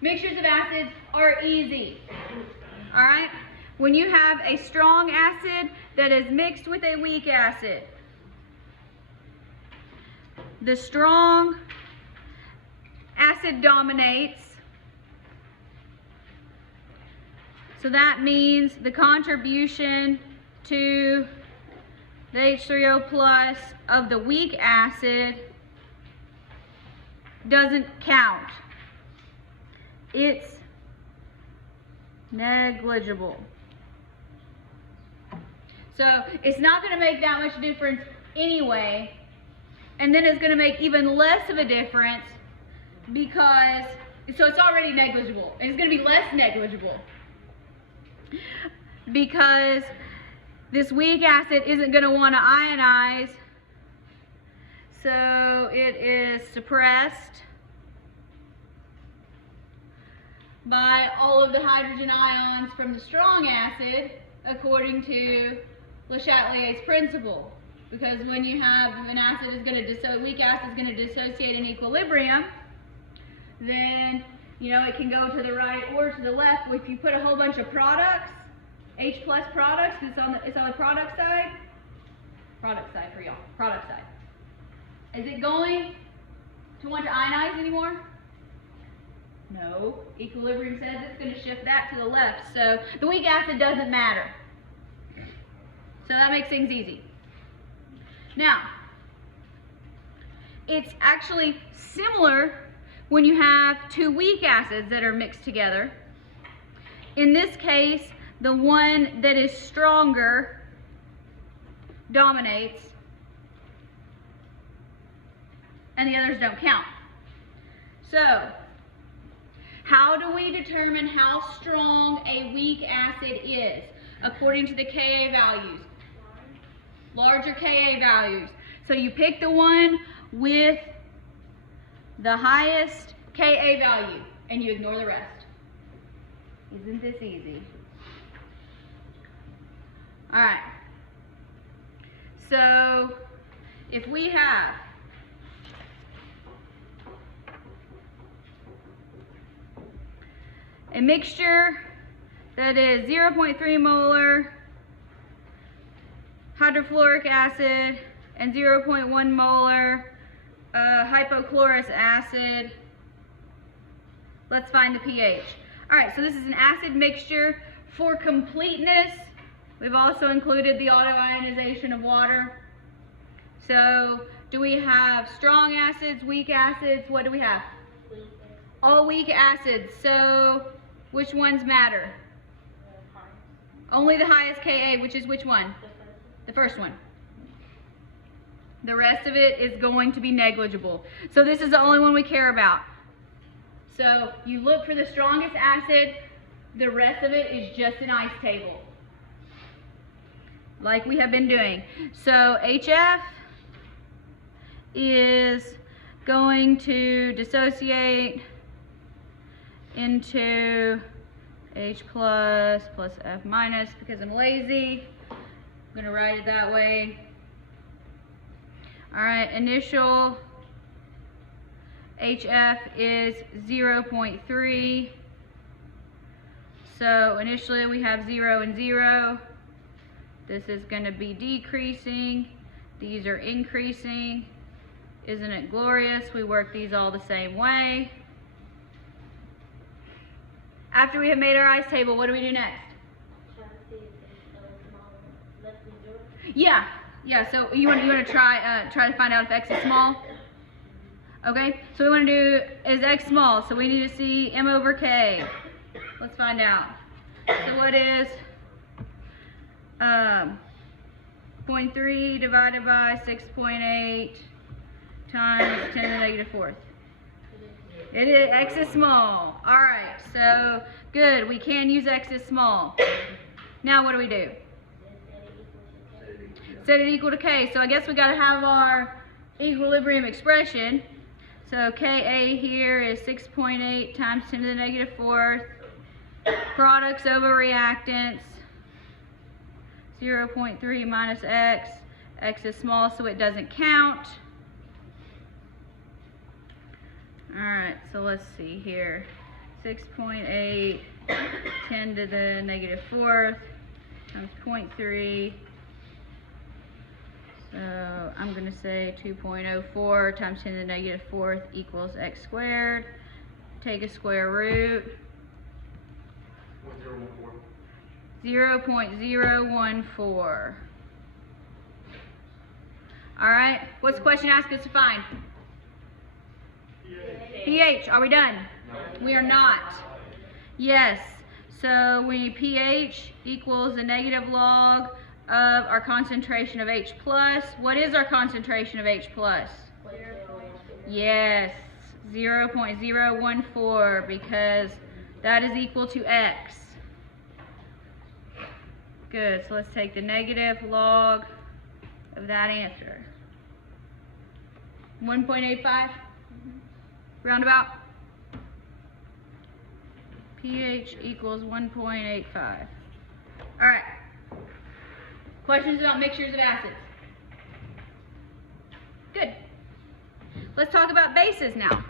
Mixtures of acids are easy. All right? When you have a strong acid that is mixed with a weak acid, the strong acid dominates. So that means the contribution to the H3O plus of the weak acid doesn't count. It's negligible. So it's not going to make that much difference anyway, and then it's going to make even less of a difference because, so it's already negligible, and it's going to be less negligible because this weak acid isn't going to want to ionize, so it is suppressed by all of the hydrogen ions from the strong acid according to Le Chatelier's principle. Because when you have an acid is going to weak acid is going to dissociate in equilibrium, then it can go to the right or to the left. If you put a whole bunch of products, H plus products, it's on the product side. Product side for y'all. Product side. Is it going to want to ionize anymore? No. Equilibrium says it's going to shift that to the left. So the weak acid doesn't matter. So that makes things easy. Now, it's actually similar when you have two weak acids that are mixed together. In this case, the one that is stronger dominates, and the others don't count. So, how do we determine how strong a weak acid is? According to the Ka values. Larger Ka values. So you pick the one with the highest Ka value and you ignore the rest. Isn't this easy? All right. So if we have a mixture that is 0.3 molar hydrofluoric acid and 0.1 molar hypochlorous acid, let's find the pH. All right, so this is an acid mixture. For completeness, we've also included the autoionization of water. So do we have strong acids, weak acids? What do we have? All weak acids. So which ones matter? Only the highest Ka, which is which one? The first one. The rest of it is going to be negligible. So this is the only one we care about. So you look for the strongest acid, the rest of it is just an ice table, like we have been doing. So HF is going to dissociate into H plus F minus because I'm lazy. I'm going to write it that way. All right, initial HF is 0.3. So initially we have 0 and 0. This is going to be decreasing. These are increasing. Isn't it glorious? We work these all the same way. After we have made our ice table, what do we do next? Yeah, so you want to try to find out if X is small? Okay, so we want to do, is X small? So we need to see M over K. Let's find out. So what is 0.3 divided by 6.8 times 10 to the negative fourth? It is, X is small. All right, so good, we can use X is small. Now what do we do? Set it equal to K. So I guess we got to have our equilibrium expression. So Ka here is 6.8 times 10 to the negative fourth. Products over reactants. 0.3 minus X. X is small, so it doesn't count. All right, so let's see here. 6.8, 10 to the negative fourth, times 0.3. So I'm going to say 2.04 times 10 to the negative fourth equals x squared. Take a square root. 0.014. All right, what's the question asked us to find? pH. Are we done? No. We are not. Yes. So we pH equals the negative log of our concentration of H plus. What is our concentration of H plus? 0.0. Yes, 0.014, because that is equal to X. Good, so let's take the negative log of that answer. 1.85? Roundabout? pH equals 1.85. All right. Questions about mixtures of acids? Good. Let's talk about bases now.